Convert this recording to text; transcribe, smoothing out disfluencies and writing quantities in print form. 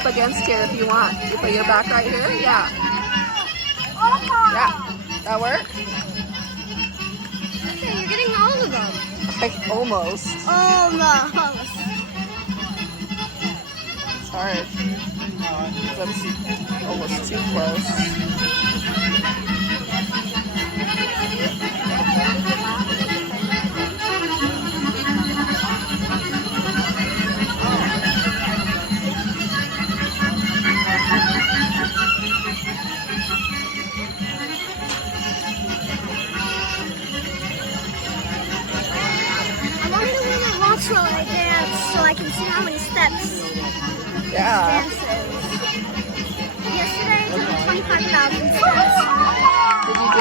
up against here if you want. You put your back right here. Yeah. Yeah. That work? Okay, you're getting all of them. Like almost. Almost. It's hard. That's almost too close. So I dance so I can see how many steps Yeah. dances. Yesterday I did 25,000 steps. Did you do